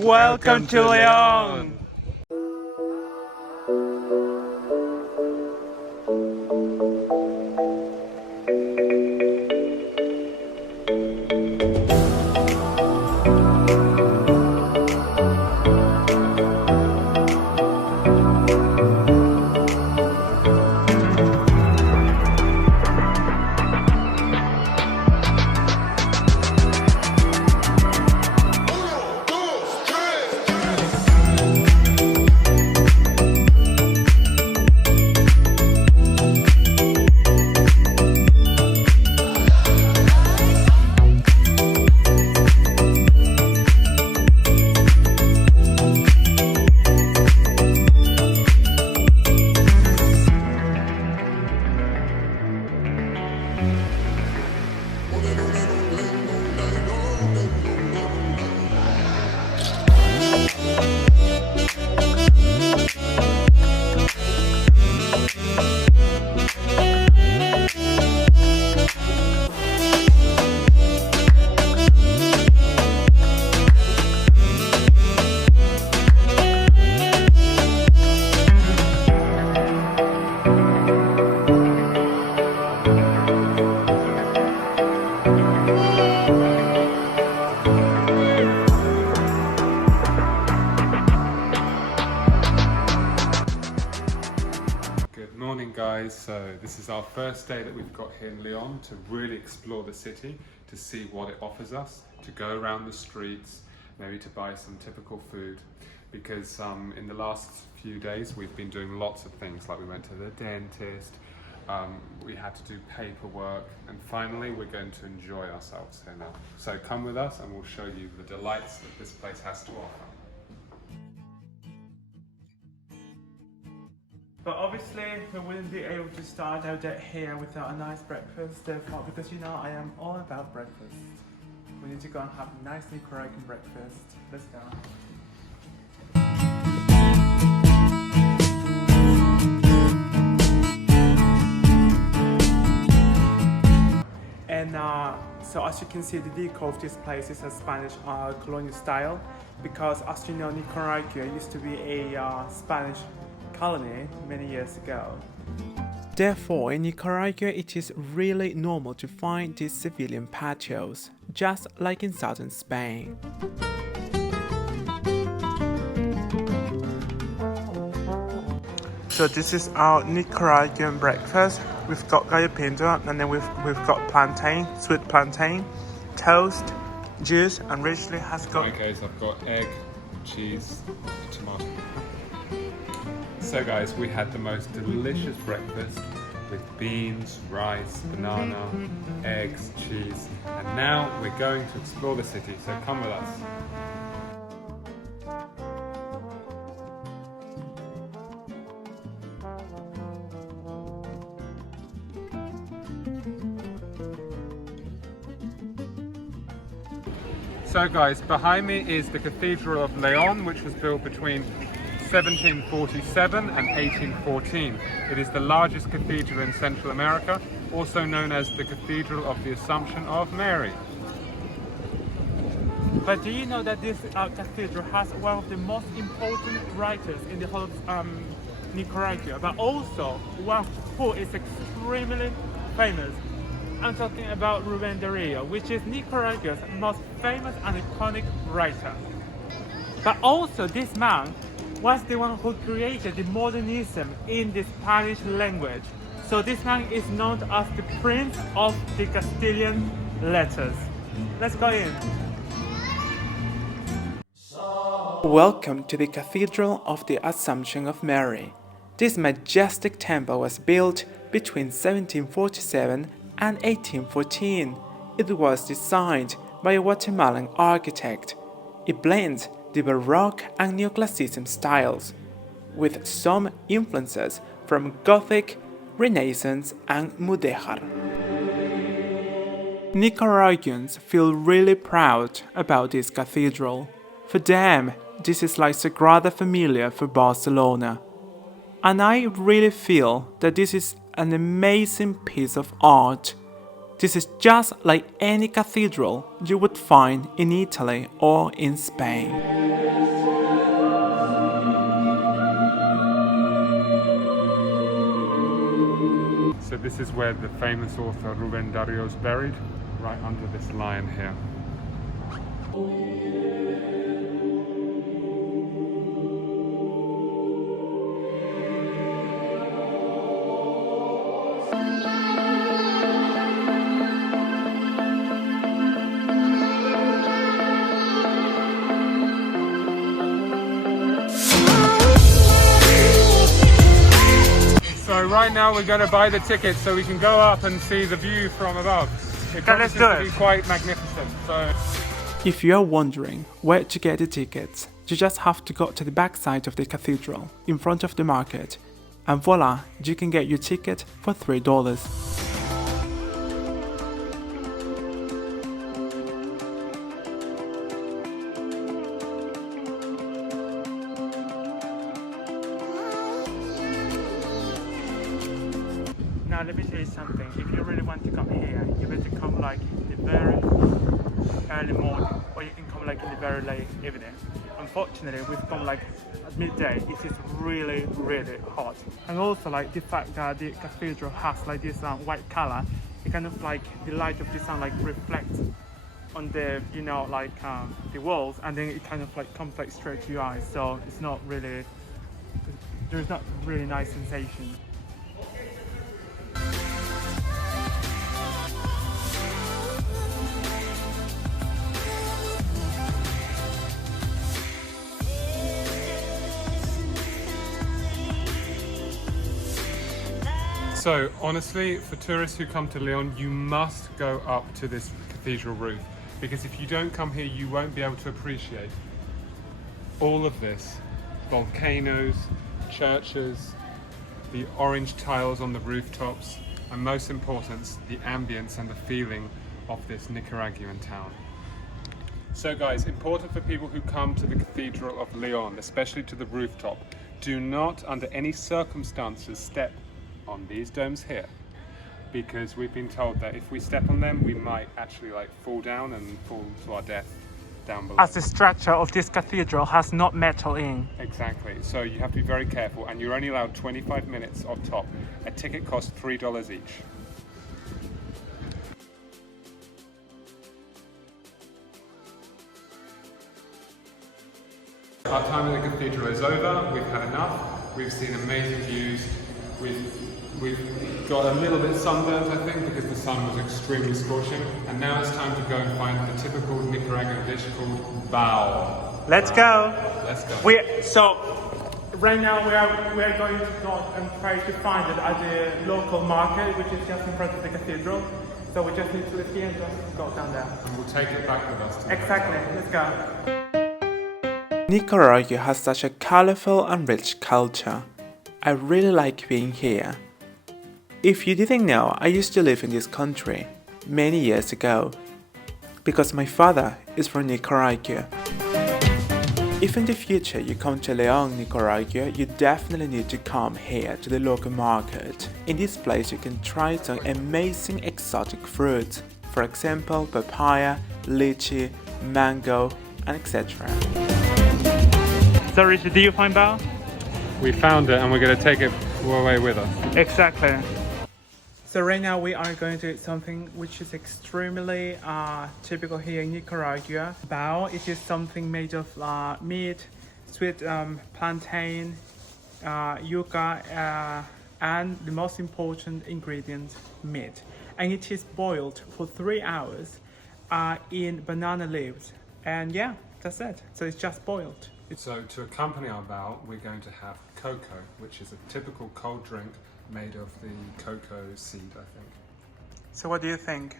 Welcome to Leon! Good morning, guys. So this is our first day that we've got here in Lyon to really explore the city, to see what it offers us, to go around the streets, maybe to buy some typical food, because in the last few days we've been doing lots of things, like we went to the dentist, we had to do paperwork, and finally we're going to enjoy ourselves here now. So come with us and we'll show you the delights that this place has to offer. But obviously we wouldn't be able to start our day here without a nice breakfast, therefore, because you know I am all about breakfast. We need to go and have a nice Nicaraguan breakfast. Let's go. And so as you can see, the decor of this place is a Spanish colonial style, because as you know, Nicaragua used to be a Spanish colony many years ago. Therefore, in Nicaragua, it is really normal to find these civilian patios, just like in southern Spain. So this is our Nicaraguan breakfast. We've got gallo pinto, and then we've got plantain, sweet plantain, toast, juice, and richly has got... Okay, so I've got egg, cheese, tomato. So guys, we had the most delicious breakfast with beans, rice, banana, eggs, cheese, and now we're going to explore the city, so come with us. So guys, behind me is the Cathedral of Leon, which was built between 1747 and 1814. It is the largest cathedral in Central America, also known as the Cathedral of the Assumption of Mary. But do you know that this cathedral has one of the most important writers in the whole of Nicaragua, but also one who is extremely famous? I'm talking about Rubén Darío, which is Nicaragua's most famous and iconic writer. But also this man was the one who created the modernism in the Spanish language. So this man is known as the Prince of the Castilian Letters. Let's go in. Welcome to the Cathedral of the Assumption of Mary. This majestic temple was built between 1747 and 1814. It was designed by a Guatemalan architect. It blends the Baroque and Neoclassicism styles, with some influences from Gothic, Renaissance, and Mudéjar. Nicaraguans feel really proud about this cathedral. For them, this is like Sagrada Familia for Barcelona. And I really feel that this is an amazing piece of art. This is just like any cathedral you would find in Italy or in Spain. So this is where the famous author Rubén Darío is buried, right under this lion here. So right now we're going to buy the tickets so we can go up and see the view from above. It promises to be quite magnificent. So, if you are wondering where to get the tickets, you just have to go to the back side of the cathedral, in front of the market, and voila, you can get your ticket for $3. Now let me tell you something, if you really want to come here, you better come like in the very early morning, or you can come like in the very late evening. Unfortunately, we've come like at midday, it is really hot. And also like the fact that the cathedral has like this white color, it kind of like the light of the sun like reflects on the, you know, like the walls, and then it kind of like comes like straight to your eyes, so it's not really, there's not really nice sensation. So honestly, for tourists who come to Leon, you must go up to this cathedral roof, because if you don't come here, you won't be able to appreciate all of this. Volcanoes, churches, the orange tiles on the rooftops, and most important, the ambience and the feeling of this Nicaraguan town. So guys, important for people who come to the Cathedral of Leon, especially to the rooftop, do not under any circumstances step on these domes here, because we've been told that if we step on them we might actually like fall down and fall to our death down below. As the structure of this cathedral has not metal in. Exactly, so you have to be very careful, and you're only allowed 25 minutes on top. A ticket costs $3 each. Our time in the cathedral is over. We've had enough. We've seen amazing views. We've got a little bit sunburned, I think, because the sun was extremely scorching. And now it's time to go and find the typical Nicaraguan dish called bao. Let's go. Let's go. So right now we are going to go and try to find it at the local market, which is just in front of the cathedral. So we just need to leave here and just go down there. And we'll take it back with us. Exactly. Let's go. Nicaragua has such a colorful and rich culture. I really like being here. If you didn't know, I used to live in this country many years ago because my father is from Nicaragua. If in the future you come to Leon, Nicaragua, you definitely need to come here to the local market. In this place you can try some amazing exotic fruits, for example papaya, lychee, mango, and etc. So Richard, do you find bao? We found it and we're going to take it away with us. Exactly. So right now we are going to eat something which is extremely typical here in Nicaragua. Bao, it is something made of meat, sweet plantain, yuca, and the most important ingredient, meat. And it is boiled for 3 hours in banana leaves. And yeah, that's it. So it's just boiled. So to accompany our bao, we're going to have cocoa, which is a typical cold drink made of the cocoa seed, I think. So what do you think?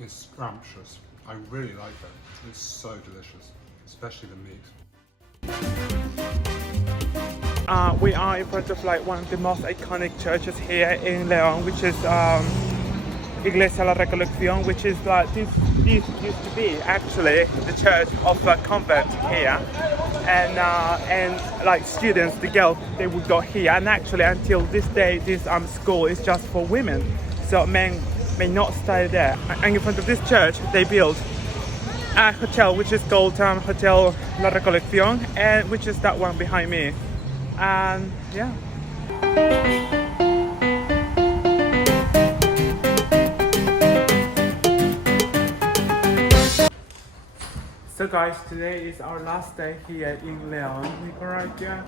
It's scrumptious. I really like it. It's so delicious, especially the meat. We are in front of like one of the most iconic churches here in Leon, which is Iglesia La Recolección, which is this used to be actually the church of a convent here, and like students, the girls, they would go here, and actually until this day this school is just for women, so men may not stay there. And in front of this church, they built a hotel which is called Hotel La Recolección, and which is that one behind me. And yeah. So guys, today is our last day here in Leon, Nicaragua.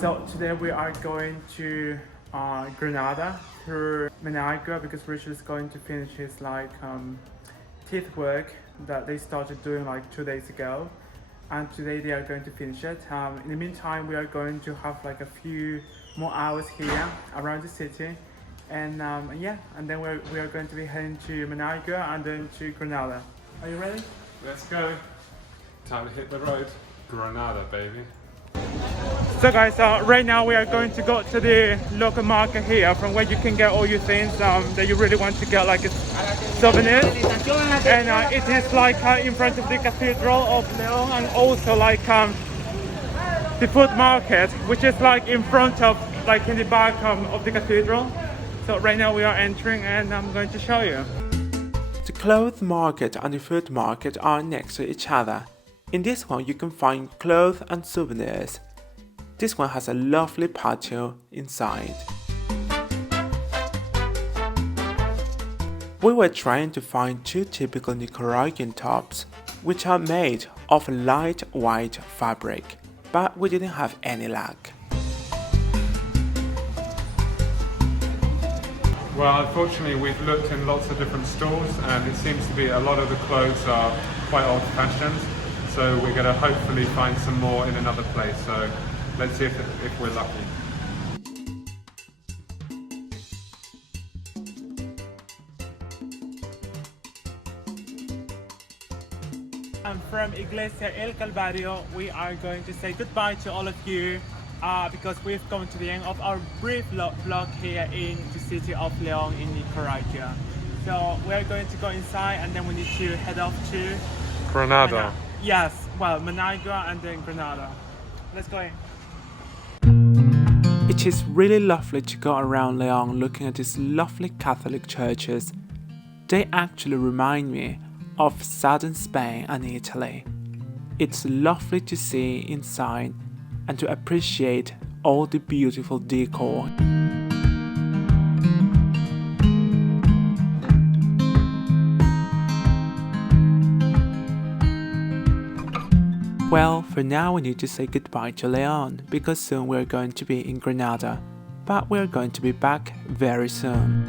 So today we are going to Granada through Managua because Richard is going to finish his teeth work that they started doing like 2 days ago, and today they are going to finish it. In the meantime, we are going to have like a few more hours here around the city, and yeah, and then we are going to be heading to Managua and then to Granada. Are you ready? Let's go. Time to hit the road. Granada, baby. So guys, right now we are going to go to the local market here, from where you can get all your things that you really want to get, like a souvenir. And it is like in front of the Cathedral of Leon, and also like the food market, which is like in front of, like in the back of the cathedral. So right now we are entering, and I'm going to show you. The clothes market and the food market are next to each other. In this one you can find clothes and souvenirs. This one has a lovely patio inside. We were trying to find two typical Nicaraguan tops, which are made of light white fabric, but we didn't have any luck. Well, unfortunately we've looked in lots of different stores and it seems to be a lot of the clothes are quite old-fashioned. So we're going to hopefully find some more in another place. So let's see if we're lucky. And from Iglesia El Calvario, we are going to say goodbye to all of you because we've come to the end of our brief vlog here in the city of Leon in Nicaragua. So we're going to go inside, and then we need to head off to Granada. Yes, well, Managua and then Granada. Let's go in. It is really lovely to go around Leon looking at these lovely Catholic churches. They actually remind me of southern Spain and Italy. It's lovely to see inside and to appreciate all the beautiful decor. Well, for now we need to say goodbye to Leon because soon we're going to be in Granada, but we're going to be back very soon.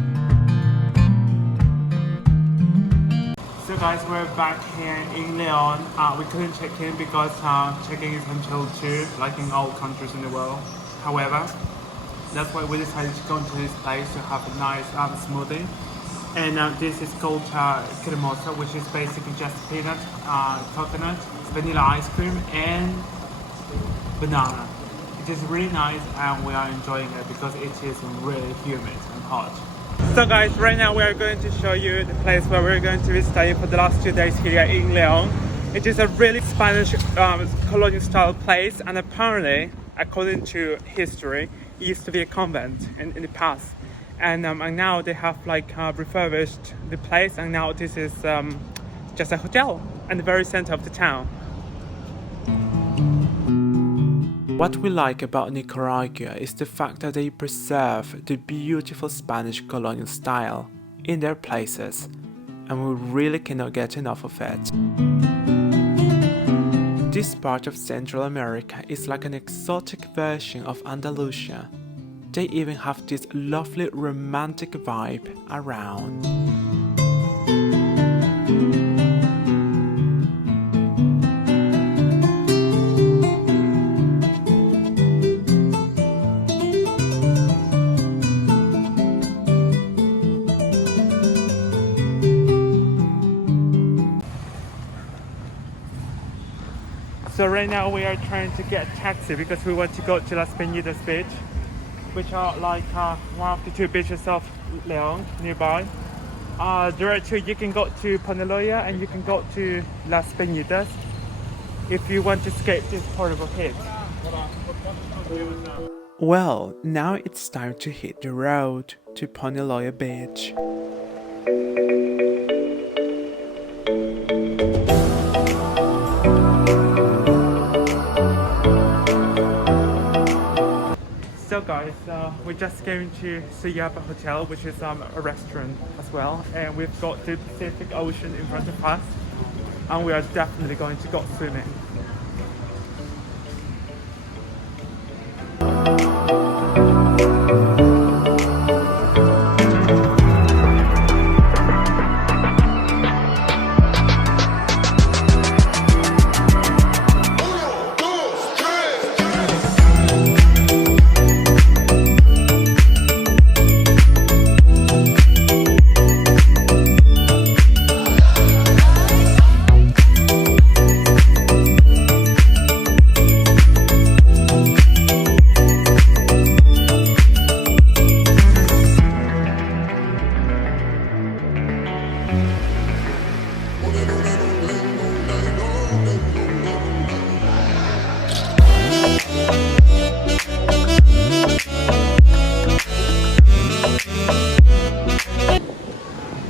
So guys, we're back here in Leon. We couldn't check in because checking is until 2, like in all countries in the world. However, that's why we decided to go to this place to have a nice smoothie. And this is called cremosa, which is basically just peanut, coconut, vanilla ice cream and banana. It is really nice and we are enjoying it because it is really humid and hot. So guys, right now we are going to show you the place where we're going to be staying for the last 2 days here in Leon. It is a really Spanish colonial style place, and apparently, according to history, it used to be a convent in the past. And now they have like refurbished the place, and now this is just a hotel in the very center of the town. What we like about Nicaragua is the fact that they preserve the beautiful Spanish colonial style in their places, and we really cannot get enough of it. This part of Central America is like an exotic version of Andalusia. They even have this lovely romantic vibe around. So right now we are trying to get a taxi because we want to go to Las Peñitas beach, which are like one of the 2 beaches of Leon nearby. There are 2. You can go to Panaloya and you can go to Las Peñitas if you want to escape this horrible heat. Well, now it's time to hit the road to Panaloya beach. So guys, we just came to Siyaba Hotel, which is a restaurant as well, and we've got the Pacific Ocean in front of us, and we are definitely going to go swimming.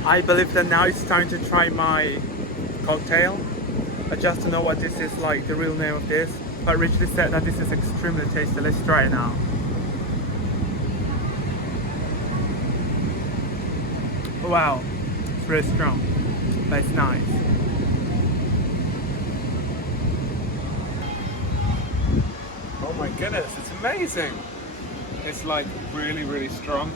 I believe that now it's time to try my cocktail. I just don't know what this is like, the real name of this, but Richard said that this is extremely tasty. Let's try it now. Wow, it's really strong, but it's nice. Oh my goodness, it's amazing. It's like really, really strong.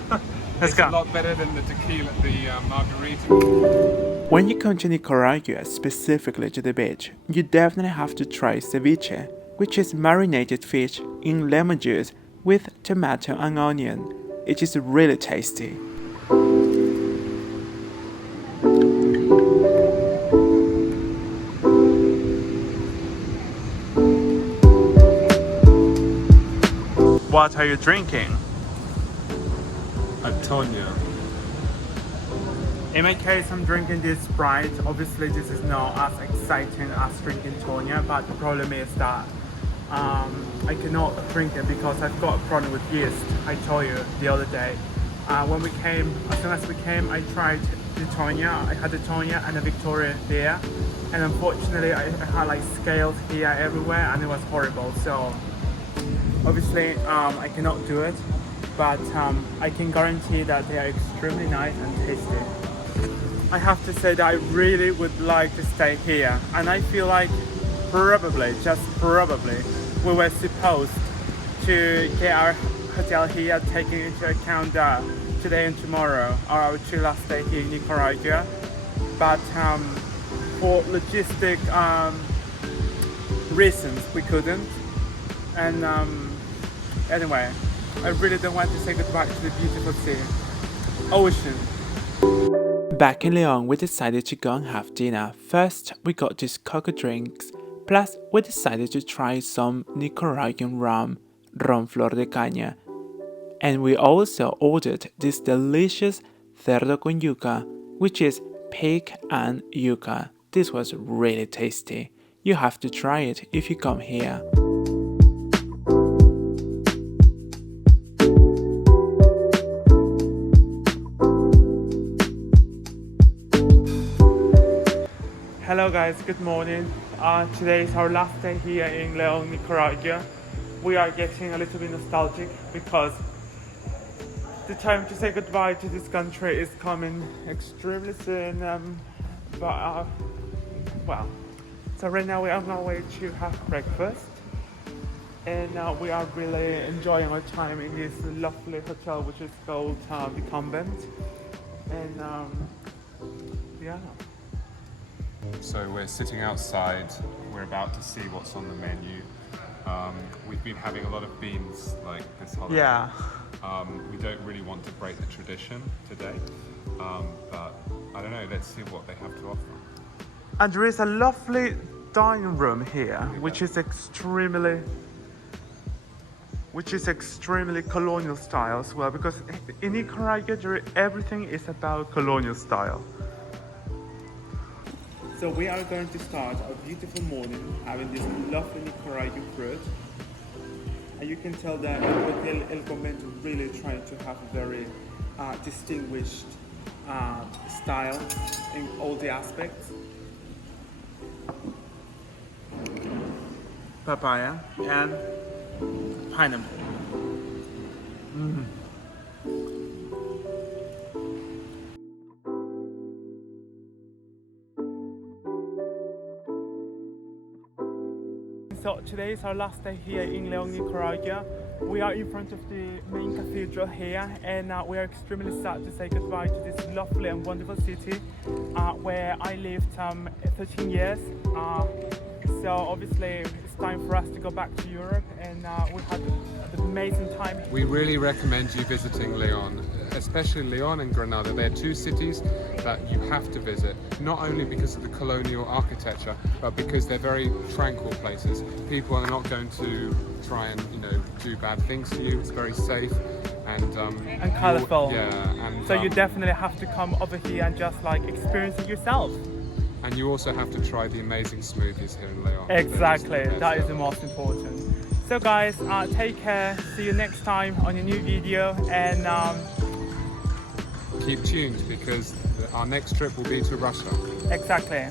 Let's It's go. a lot better than the tequila, the margarita. When you come to Nicaragua, specifically to the beach, you definitely have to try ceviche, which is marinated fish in lemon juice with tomato and onion. It is really tasty. What are you drinking? Antonia. In my case, I'm drinking this Sprite. Obviously, this is not as exciting as drinking Tonya, but the problem is that I cannot drink it because I've got a problem with yeast. I told you the other day. When we came, as soon as we came, I tried the Tonya. I had the Tonya and the Victoria there, and unfortunately, I had like scales here everywhere, and it was horrible. So obviously, I cannot do it, but I can guarantee that they are extremely nice and tasty. I have to say that I really would like to stay here, and I feel like probably, just probably, we were supposed to get our hotel here, taking into account that today and tomorrow are our two last days here in Nicaragua, but for logistic reasons we couldn't, and anyway, I really don't want to say goodbye to the beautiful sea, ocean. Back in Leon, we decided to go and have dinner. First, we got these cocoa drinks, plus we decided to try some Nicaraguan rum Flor de Caña. And we also ordered this delicious cerdo con yuca, which is pig and yuca. This was really tasty. You have to try it if you come here. Hello guys, good morning. Today is our last day here in Leon, Nicaragua. We are getting a little bit nostalgic because the time to say goodbye to this country is coming extremely soon. Well, so right now we are on our way to have breakfast, and we are really enjoying our time in this lovely hotel which is called the Convent, and yeah. So we're sitting outside, we're about to see what's on the menu. We've been having a lot of beans like this holiday. Yeah. We don't really want to break the tradition today, but I don't know, let's see what they have to offer. And there is a lovely dining room here, which is extremely colonial style as well, because in Nicaragua everything is about colonial style. So we are going to start our beautiful morning having this lovely Nicaraguan fruit. And you can tell that Hotel El Convento really trying to have a very distinguished style in all the aspects. Papaya and pineapple. So today is our last day here in Leon, Nicaragua. We are in front of the main cathedral here, and we are extremely sad to say goodbye to this lovely and wonderful city where I lived 13 years. So obviously it's time for us to go back to Europe, and we had an amazing time. We really recommend you visiting Leon, especially Leon and Granada. They're two cities that you have to visit, not only because of the colonial architecture, but because they're very tranquil places. People are not going to try and do bad things to you. It's very safe and colourful. Yeah, and so you definitely have to come over here and just like experience it yourself. And you also have to try the amazing smoothies here in Leon. Exactly, that is the most important. So guys, take care. See you next time on a new video, and keep tuned because our next trip will be to Russia. exactly.